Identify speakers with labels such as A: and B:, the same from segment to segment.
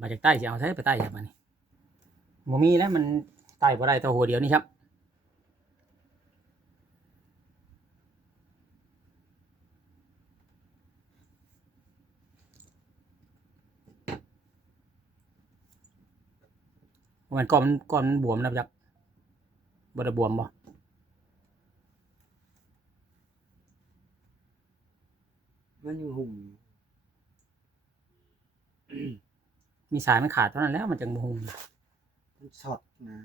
A: มาจากใต้จะเอาใช้ไปใต้ครับมันนี่บ่มีแล้วมันใต้บ่ได้ตัวหัวเดียวนี่ครับมันก้อนก้อนบวมนะจักบ่ได้บวมบ่
B: มันอยู่หุ่ม
A: มีสายมันขาดเท่านั้นแล้วมันจังบ่หุง
B: มันช็อตนะ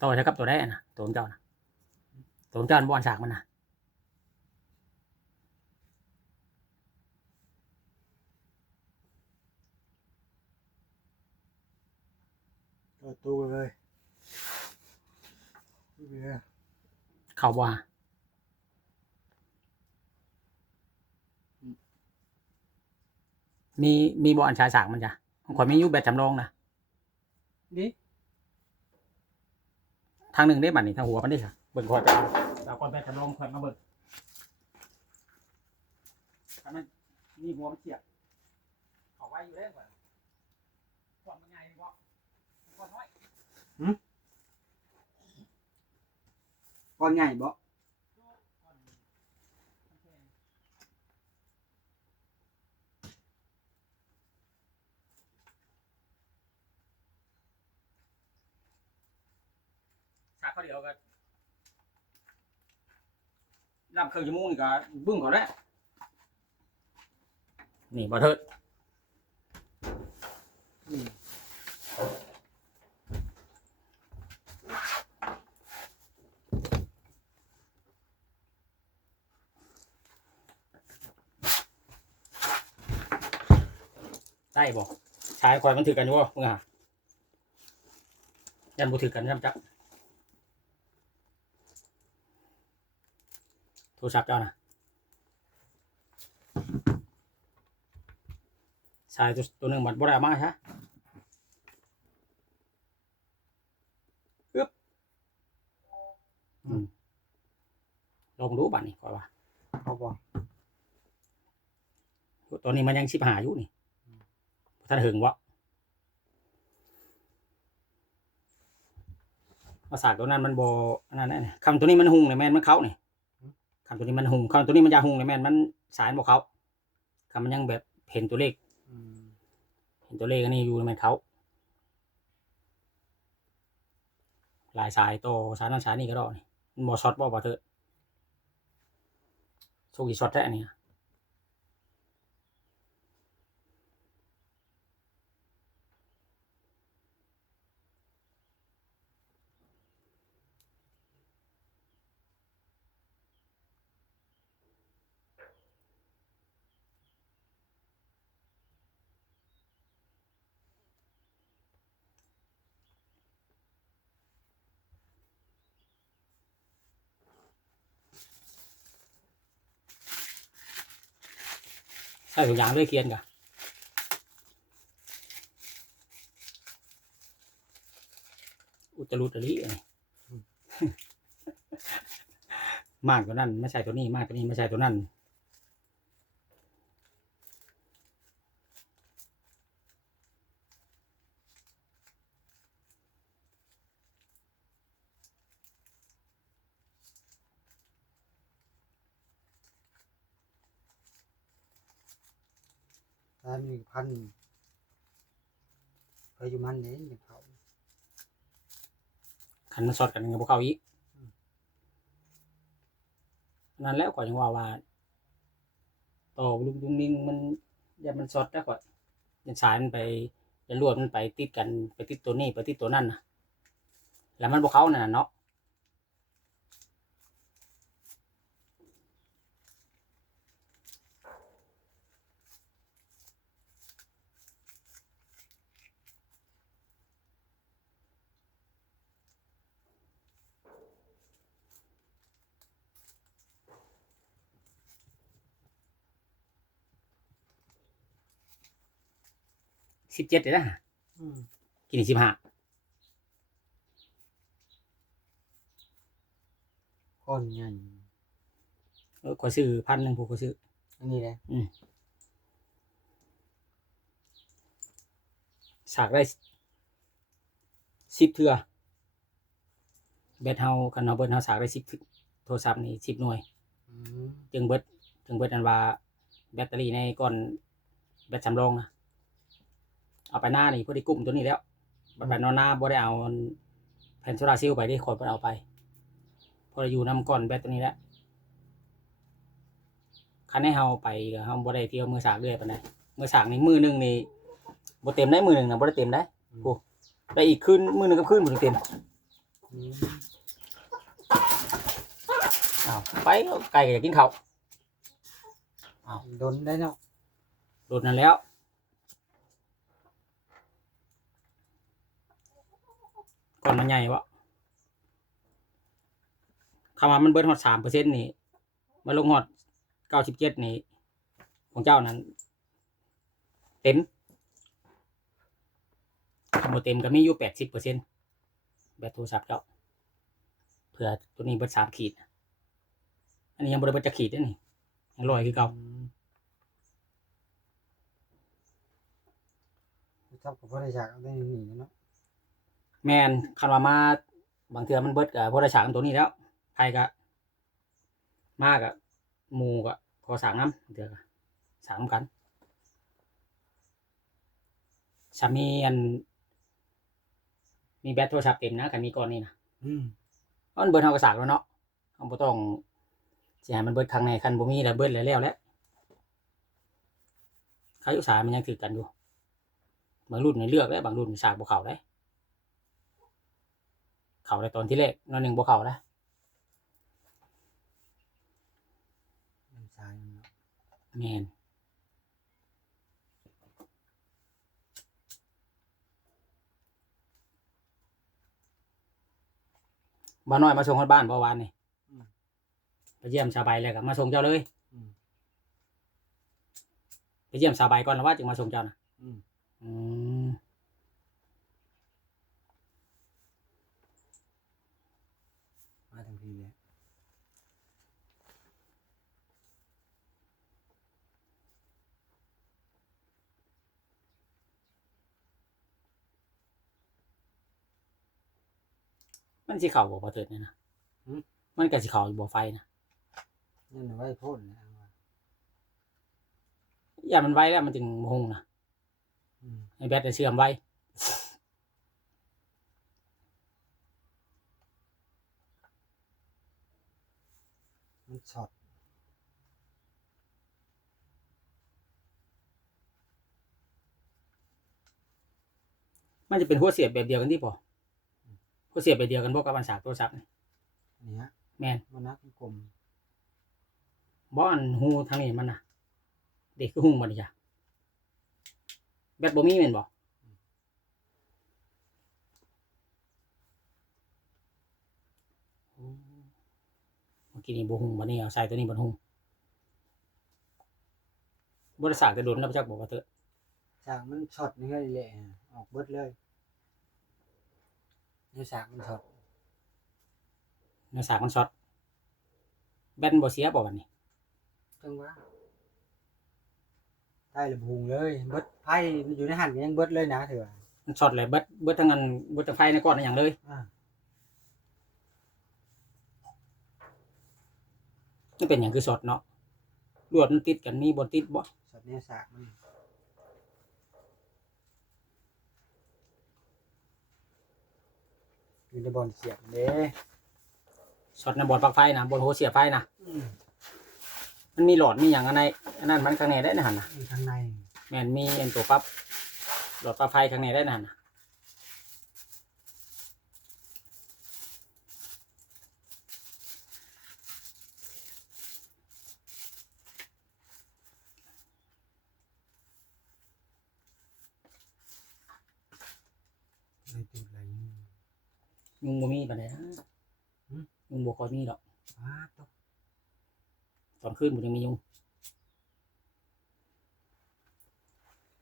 A: ต่อใช้กับตัวได้นะตัวของเจ้านะตัวของเจ้ามันบ่อันฉากมันนะ
B: ก็ตู้เลยตู้เลย
A: เข้าบ่ฮ มีมีบ่อันฉายฉากมันจ้ะของข่อยมีอยู่แบบจำลองนะ
B: ดิ
A: ทางหนึ่งได้บัดนี้ทางหัวมันได้ค่ะเบิ่งข่อยไปเอาเอาก่อนแบบจำลองข่อยมาเบิ่งถ้ามันมีหัวมันเสียบเข้าไว้อยู่แล้วก่อนก่อนมันใหญ่ดีกว่าก่อนน้อย
B: ก้อนใหญ่บ่
A: ฉากเขาเดียวก็ลำเครื่องชั่วโมงนี่ก็บึ้งเขาแล้วนี่บ่เถิดได้บ่ชายคอยมันถือกันอยู่บ่มึงอะยันบ่ถือกันจำจัก โทรศัพท์เจ้านะชายตัวตัวหนึ่งบัดบ่ได้เอามาใช่อึ๊บอืมลองดูบัดนี้ก่อนว่า
B: เอาบ่
A: ตอนนี้มันยังชิบหายอยู่นี่ท่านหึงวะมาสากตัวนั้นมันโบอันนั้นแน่คำตัวนี้มันหุงเลยแม่นมันเขานี่ คำตัวนี้มันหุงคำตัวนี้มันอยาหุงเลยแม่นมันสารบอกเขาคำมันยังแบบเห็นตัวเลขเห็นตัวเลขอันนี้อยู่ในม่นเขาลายสายโตสายนั้นสายนี้ก็ได้นี่มันบอช็อตบอบอเถอะโชคดีช็อตแท้เนี่ย ส่ถุงยางด้วยเคียนกะอุตรุตริมากกว่านั้นไม่ใช่ตัวนี้มากกว่านี้ไม่ใช่ตัวนั้น
B: ตามีพันเคยอยู่มันนี่อย่างเขา
A: ขันมันสดกันกับพวกเขาอีกนั่นแล้วก่อนยังว่าว่าต่อลุงลุงนิ่งมันอย่ามันสอดแล้วก่อนยันสายมันไปยันลวดมันไปติดกันไปติดตัวนี้ไปติดตัวนั่นนะแล้วมันพวกเขาน่ะเนาะ สิบเจ็ดเลยนะ
B: อืม
A: กินสิบห้า
B: ก้อนใหญ่
A: เออขอยซื้อพันหนึ่งผู้ขอยซื้อ
B: อันนี้เลย
A: สากได้สิบเทื่อแบตเฮาคันเฮาเบิดเฮาสากได้สิบโทรศัพท์นี่สิบหน่วย
B: อืม
A: จึงเบิดจึงเบิดอันว่าแบตเตอรี่ในก้อนแบตสำรองนะ เอาไปหน้านี่พอดีกลุ่มตัวนี้แล้วบัดไปนอนหน้าบ่ได้เอาแผ่นโซลาร์เซลล์ไปได้ขอยบ่ได้เอาไปเพออยู่นำก้อนแบตตัวนี้แหล้วคันให้เฮาไปก็เฮาบ่ได้เที่ยวมือสากเรื่อยปานใดมือสากนี่มือหนึงนี่บ่เต็มได้มือหนึงนะบ่ได้เต็มได้โอ้ได้อีกคืนมือหนึงก็คืนบ่ถึงเต็ม
B: อืม
A: อ้าวไปไก่ก็อยากกินข้าว
B: โดนได้เนาะ
A: โดดนั่นแล้ว ก่อนมันใหญ่วะคำว่ามันเบิร์ดฮอดสามเปอร์เซ็นต์นี่มาลงฮอดเก้าสิบเจ็ดนี่ ของเจ้านั้น เต็มคำว่าเต็มก็มีอยู่แปดสิบเปอร์เซ็นต์แบตโทรศัพท์เจ้าเผื่อตัวนี้เบิร์ดสามขีด อันนี้ยังบริเบิดจะขีดเด้นี่ยังลอยคือเก่า
B: อืมจับกับพ่อได้ฉากได้หนีเนาะ
A: แมนคันว่ามาบางเทือมันเบิดกับพวกราชางตัวนี้แล้วไทยก็มากอะหมูก็พอสางน้ำบางเทือก็สางนำกันสามีอัน มีแบตโทรศัพท์เต็มนะกันมีก่อนนี่นะ
B: อืม
A: เพราะมันเบิดเฮาก็สางแล้วเนาะเฮาบ่ต้องสิให้มันเบิดครั้งในคันบ่มีแล้วเบิดแล้วแล้วแหละเขาอยู่สายมันยังถือกันอยู่บางรุ่นนี่เลือกได้บางรุ่นสากบ่เข้าได้ เข้าได้ตอนที่แรกนอนหนึ่งบ่เข้าได้
B: มันสายมันเนาะ
A: แมนบ้านน้อยมาส่งคนบ้านเมื่อวานนี่ไปเยี่ยมสาบายแล้วก็มาส่งเจ้าเลย
B: อืม
A: ไปเยี่ยมสาบายก่อนแล้วว่าจึงมาส่งเจ้านะ
B: อืม
A: อืม
B: มาทันทีเลย
A: มันสิเข่าบ่พอเถิดเนี่ยนะมันก็สิเข่าอยู่บ่ไฟนะ
B: นั่นเอาไว้พ่นนะเอาไว้
A: อย่ามันไว้แล้วมันจึงโมงนะ
B: อืม
A: ให้แบตจะเชื่อมไว้
B: มันช็อต
A: มันจะเป็นหัวเสียบแบบเดียวกันที่พ อหัวเสียบแบบเดียวกันบ่กับอันสากโทรศัพท์นี่
B: นี่ฮะ
A: แม่น
B: มันนักกลม
A: บ่อันหูทางนี้มันนะเด็กคือหูมันจ้ะแบตบ่มีแม่นบ่เมื่อกี้นี่บ่หูบัดนี้เอาใส่ตัวนี้บ่หูบ่ได้สากแต่โดนแล้วจักบอกว่าเถอะ
B: ฉากมันช็อตนี่ก็เลยฮะออกเบิดเลย นี่ฉากมันช็อต
A: เนื้อสากมันช็อตแบตมันบ่เสียบ่บัดนี้
B: จังหวะได้ระบุงเลยเบิดไพ่มันอยู่ในหันก็ยังเบิดเลยนะเถอะ
A: มันช็อตเลยเบิดเบิดทั้งนั้นเบิดทั้งไฟในก้อนนั่นหยังเลย
B: อ่า
A: มันเป็นหยังคือช็อตเนาะลวดมันติดกันมีบ่ติดบ่
B: ช็อตเนี่ยฉากมัน อยู่ในบอลเสียบเด้
A: ช็อตในบอลปลั๊กไฟนะบนหัวเสียบไฟนะ
B: อืม
A: มันมีหลอดมีหยังอันในอันนั้นมันข้างในได้นะหั่นน่ะ
B: อยู่ข้างใน
A: แม่นมีอันตัวปรับหลอดปลั๊กไฟข้างในได้นะหั่นน่ะ
B: เลยจุดอะไรนี่
A: ยุงบ่มีปานใดนะ
B: หืม
A: ยุงบ่ค่อยมีดอก
B: ว้าตก
A: ตอนคืนบ่ยังมียุง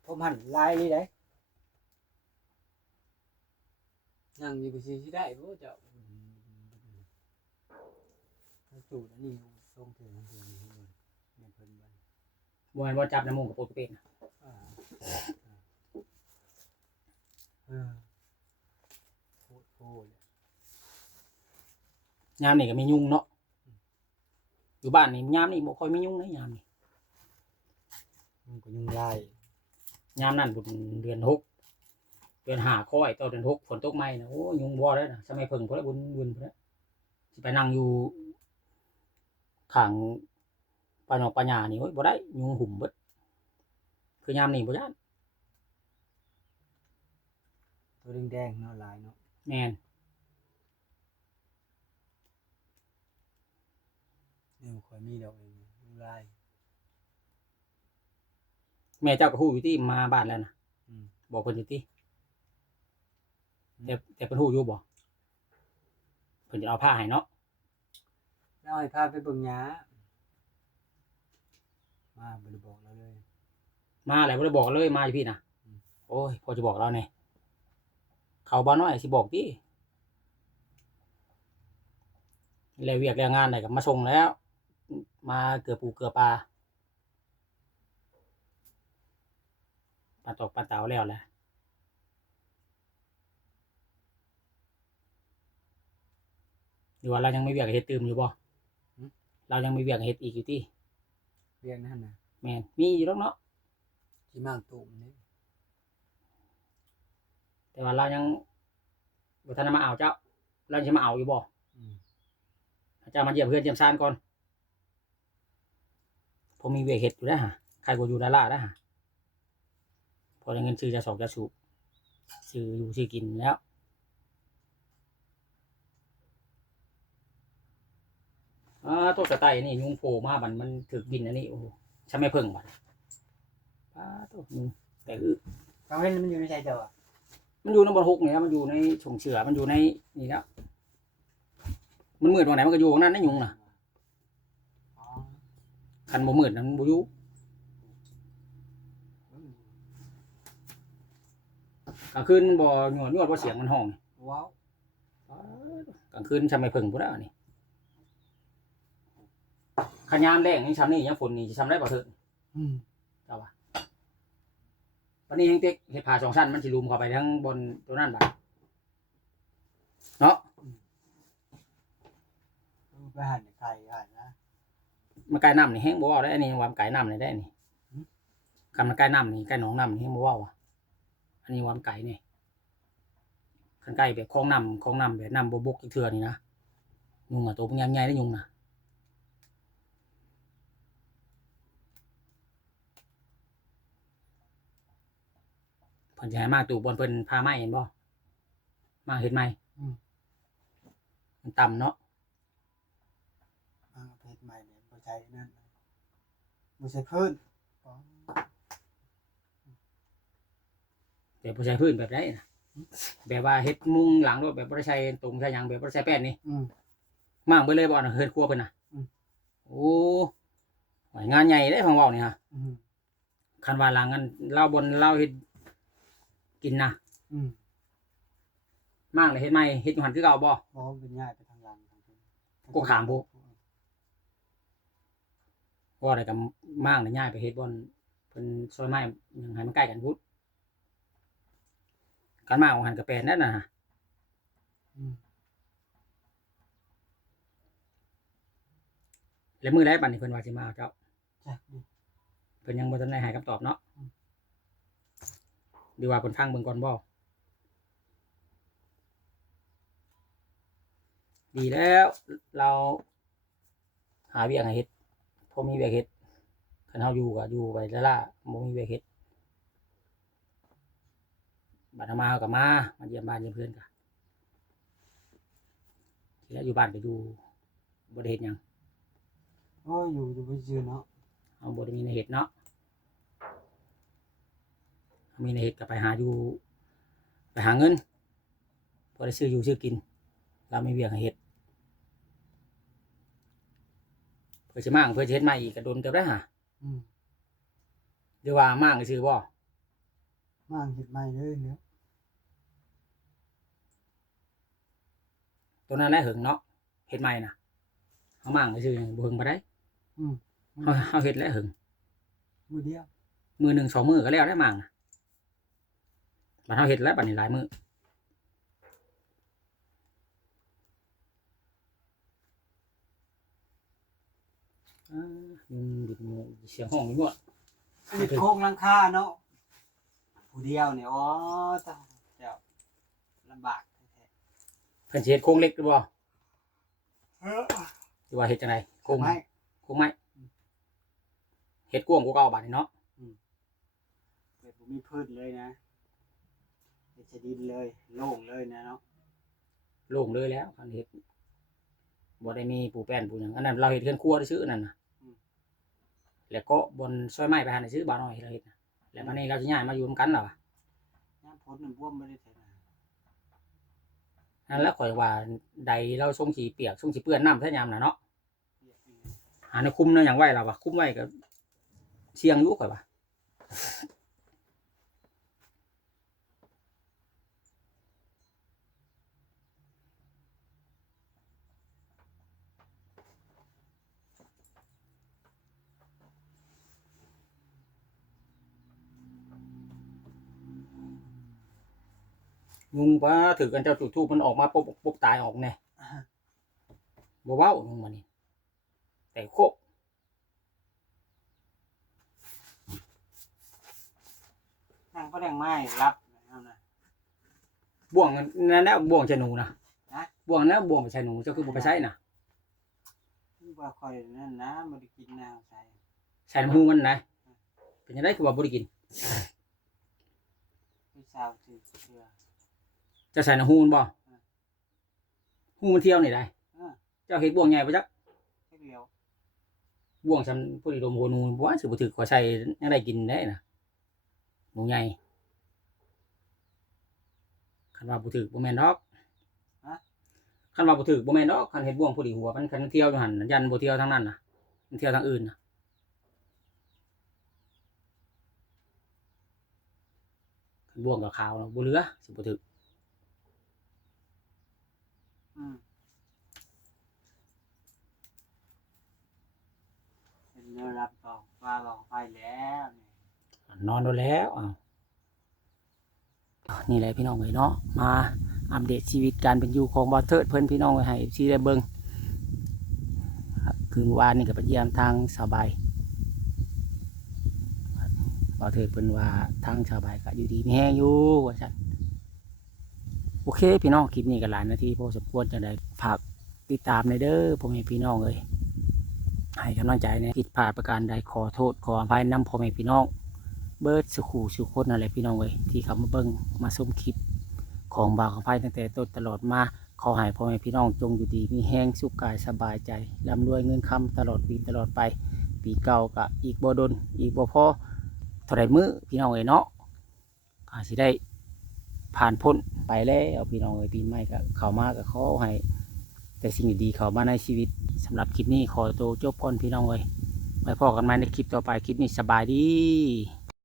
B: ผมหันลายเลยได้นั่งอยู่กับซีที่ได้พวกเจ้าจูดอันนี้ทรงเถื่อนเถื่อน
A: บ่แม่นว่าจับน้ำมูกกับโปกกระเป็ดนะ
B: อ่าเออโคตรโคตรเลย
A: ยามนี่ก็มียุงเนาะอยู่บ้านนี่ยามนี่บ่ค่อยมียุงนะยามนี่
B: มันก็ยังไล่
A: ยามนั้นบุญเดือนหกเดือนห้าค่อยต่อเดือนหกฝนตกใหม่นะโอ้ยุงบ่ได้นะสมัยเพิ่งพุ่นละบุญบุญพุ่นละสิไปนั่งอยู่ข้างปานอกปาหญ้านี่โอ้ยบ่ได้ยุงหุ่มเบิดคือยามนี่บ่ย่าน
B: ตัวแดงๆเนาะหลายเนาะ
A: แม่น
B: เนี่ยมันค่ อยมีดอกเองยังไล่
A: แม่เจ้าก็ฮู้อยู่ที่มาบ้านแล้วนะ
B: อืม
A: บอกเพิ่นอยู่ที่
B: อืม
A: แต่แต่เพิ่นฮู้อยู่บ่เพิ่นจะเอาผ้าให้เนาะ
B: แล้วให้พาไปเบิ่งหญ้ามาบ่ได้บอกเราเลย
A: มาแล้วบ่ได้บอกเลยมาอยู่พี่นะ
B: อืม
A: โอ้ยพอจะบอกเราแน่เขาบ้านน้อยสิบอกติแล้วเวียกแล้วงานได้ก็มาส่งแล้ว มาเกือบปูเกือบปลาปลาตอกปลาเต๋าแล้วแหละหรือว่าเรายังไม่เวียกให้เฮ็ดตื่มอยู่บ่เรายังไม่เวียกให้เฮ็ดอีกอยู่ที่
B: เรียกนั่นน่ะ
A: แม่นมีอยู่แล้วเนาะ
B: สิมางตุ่มนี่
A: แต่ว่าเรายังบ่ทันได้มาเอาเจ้า เราจะมาเอาอยู่บ่
B: อืม
A: เจ้ามาเยี่ยมเพื่อนเยี่ยมซานก่อน ผมมีเวกเห็ดอยู่แล้วฮะใครก็อยู่ดาราแล้วฮะพอได้เงินซื้อจะสองจะสูบซื้ออยู่ซื้อกินแล้วอ่าตัวกระต่ายนี่ยุงโผล่มาบันมันถึกบินอันนี้โอ้โหฉันไม่เพิ่งบันอ่าตัวยุงแต่อึ
B: กังเว้นมันอยู่ในใจเจ้าอะ
A: มันอยู่ในบนหกเนี่ยมันอยู่ในชงเชือมันอยู่ในนี่แล้วมันมืดวันไหนมันก็อยู่ตรงนั้นนะยุงนะ
B: อ๋อ
A: คันบ่มืดนะมันบ่อยู่
B: อืม
A: กลางคืนมันบ่หนวดหนวดบ่เสียงมันห้อง
B: ว้าว
A: กลางคืนทำไมเพิ่งพุ่นแล้วนี่ขยามแรงนี่ทำนี่ยังฝนนี่ทำได้บ่เถิด
B: อืม
A: เจ้าว่าวันนี้ยังเต็กเฮ็ดผ่าสองชั้นมันสิลุมเข้าไปทั้งบนตัวนั้นบัดเนาะ
B: ไปหันไก่หันนะ
A: มันใกล้น้ำนี่แห้งบ่ว้าได้อันนี้ว่ามันใกล้น้ำนี่ได้นี่คันมันใกล้น้ำนี่ใกล้หนองน้ำนี่แห้งบ่ว้าอะอันนี้ว่ามันไกลนี่คันใกล้แบบคลองน้ำคลองน้ำแบบน้ำบ่บกอีกเทื่อนี่นะยุงอะตัวมันใหญ่ๆได้ยุงนะเพิ่นจะให้มากตู่บนเพิ่นพาไม้เห็นบ่มาเห็นไหม
B: มั
A: นต่ำเนาะ
B: อ่าเพชรใหม่เนี่ยบ่ ใช่นั่นบ่ใช่พื้นอ๋อ
A: แต่บ่ใช่พื้นแบบไรนะแบบว่าเฮ็ดมุงหลังรถแบบบ่ได้ใช้ตรงใช้หยังแบบบ่ได้ใช้แป้นนี่
B: อืม
A: มางไปเลยบ่อนเฮือนครัวเพิ่นน่ะ
B: อืม
A: โอ้หวยงานใหญ่ได้ฟังเว้านี่ฮะ
B: อืม
A: คันว่าหลังกันเล่าบนเล่าเฮ็ดกินนะ
B: อืม
A: มางเลยเฮ็ดใหม่เฮ็ดอยู่หันคือเก่าบ่
B: บ่เป็นง่ายไปทางหลังทางพื้น
A: ก็ขาม พวกว่าได้กับมางเลยย้ายไปเฮ็ดบอนเพิ่นซอยไม้หยังให้มันใกล้กันพุดกันมาของหันกับแปลนนั่นน่ะ
B: อืม
A: แล้วมือแรกบัดนี้เพิ่นว่าสิมาเอาเจ้า
B: จักดิ
A: เพิ่นยังบ่ทันได้ให้คำตอบเนาะ
B: อืม
A: ดีว่าเพิ่นฟังเบิ่งก่อนบ่ดีแล้วเราหาเวียกให้เฮ็ด พอมีเวียกเฮ็ดคันเฮาอยู่ก็อยู่ไปละล่ะบ่มีเวียกเฮ็ดบัดเอามาเฮาก็มา มาเยี่ยมบ้านเยี่ยมเพื่อนก็ทีแรกอยู่บ้านก็อยู่บ่ได้เฮ็ดหยัง
B: โอ้ยอยู่อยู่บ่ซื่อเนาะ
A: เอาบไดมีในเห็ดเนาะเอามีในเห็ดก็ไปหาอยู่ ไปหาเงินพอได้ซื้ออยู่ซื้อกินเราไม่เวียงให้เห็ด เพื่อจะมั่งเพื่อจะเฮ็ดใหม่อีกกระโดนเติบได้ฮะ
B: อืม
A: หรือว่ามั่งซื้อบ่
B: มางเฮ็ดใหม่เลยเนี่ย
A: ตัวนั้นได้หึงเนาะเฮ็ดใหม่น่ะเอามั่งซื้อบ่หึงบ่ได้
B: อืม
A: เฮาเฮาเฮ็ดแล้วหึง
B: มือเดียว
A: มือหนึ่งสองมือก็แล้วได้มั่งนะบัดเฮาเฮ็ดแล้วบัดนี้หลายมือ อ่ายุงดิบหมูเสียงห้องอยู่บ่
B: มีโครงหลังคาเนาะผู้เดียวเนี่ยอ๋อตายเจ้าลำบากแท้
A: เพิ่นสิเฮ็ดโครงเหล็กหรือบ่
B: ๆเออ
A: หรือว่าเฮ็ดจังไดโครง
B: ไม่
A: โครงไม้เฮ็ดกว้างกว่าเก่าบัดนี้เนาะ
B: เกิดบ่มีพืชเลยนะเฮ็ดจะดินเลย โล่งเลยนะเนาะ
A: โล่งเลยแล้วคันเฮ็ด บ่ได้มีปูแป้นปูหยังอันนั้นเราเฮ็ดเรือนครัวซื่อๆนั่นน่ะแล้วก็บนซอยไม้ไปหาในซื้อบ่าวน้อยเราเฮ็ดน่ะแล้วบัดนี้เราสิย้ายมาอยู่นำกันแล้วอะ
B: น้ำพ้นมันบวมไม่ได้ใส่นา
A: นั่นแหล้วข่อยว่าใดเราส่งสีเปียกส่งสีเปื้อนน้ำแท้ยามน่ะเนาะ
B: เปียกยังไง
A: หาในคุมเนาะหยังไว้ล่ะวะคุมไว้ก็เสี่ยงอยู่ข่อยว่า ยุงว่าถือกันเจ้าจุดทูปมันออกมาปุ๊บปุ๊บตายออกแน่บ่เว้ายุงมันนี่แต่โคก
B: นั่งก็แดงไม้รับเอานะ
A: บ่วงนั่นแหละบ่วงใช่หนูนะ
B: ฮะ
A: บ่วงนั้นบ่วงไปใช่หนูเจ้าคือบ่ไปใช้น่ะ
B: ว่าคอยนั่นนะมันได้กินน้ำใส่
A: ใส่น้ำหูมันนะเป็นจังไดคือว่าบ่ได้กิน
B: พี่สาวถือเชือ
A: จะใส่น้ำหูมันบ่หูมันเที่ยวนี่ได้
B: เออ
A: เจ้าเฮ็ดบ่วงใหญ่บ่จัก
B: แค่เดียว
A: บ่วงฉันผู้ดีดมโหนูบ่ว่าสิบ่ถือขอใช้ยังได้กินได้น่ะหนูใหญ่คันว่าบ่ถือบ่แม่นดอกคันว่าบ่ถือบ่แม่นดอกคันเฮ็ดบ่วงผู้ดีหัวมันคันเที่ยวอยู่หั่นยันบ่เที่ยวทางนั้นน่ะมันเที่ยวทางอื่นน่ะคันบ่วงกับขาวน่ะบ่เหลือสิบ่ถือ
B: อื เป็นเนื้อรับต่อว่าบอกไปแล้วเนี่ย
A: นอนดนแล้วอ้าวนี่แหละพี่น้องเอ้ยเนาะมาอัปเดตชีวิตการเป็นอยู่ของบอเทิดเพิ่อนพี่น้องไว้ให้ชีได้เบิงครับคือเมื่อวานนี่ก็ไปเยี่ยมทางสบายบอเทิดเพิ่นว่าทางสบายก็อยู่ดีไมีแฮงอยู่ว่าซั่นโอเค พี่น้องคลิปนี้ก็หลายนาทีพอสมควรจะได้ฝากติดตามในเด้อพ่อแม่พี่น้องเอ้ย ให้กำลังใจในผิดพลาดประการใดขอโทษขออภัยนํพ่อแม่พี่น้อง เบิร์ดสุขูสุขคนอะไรพี่น้องเว้ยที่เขามาเบิ่งมาชมคลิป ของบาวของไพ่ตั้งแต่ต้นตลอดมาขอให้พ่อแม่พี่น้องจงอยู่ดีมีแห้งสุขกายสบายใจร่ำรวยเงินคำตลอดปีตลอดไป ปีเก่าก็อีกบ่ดนอีกบ่พอเท่าไรมือพี่น้องเอ้ยเนาะอาสิได้ผ่านพ้นไปแล้วพี่น้องเอ้ยปีใหม่ก็เข้ามาก็ขอให้ แต่สิ่งดีๆเขามาในชีวิตสำหรับคลิปนี้ขอตัวจบก่อนพี่น้องเลยไว้พอกันใหม่ในคลิปต่อไปคลิปนี้สบายดี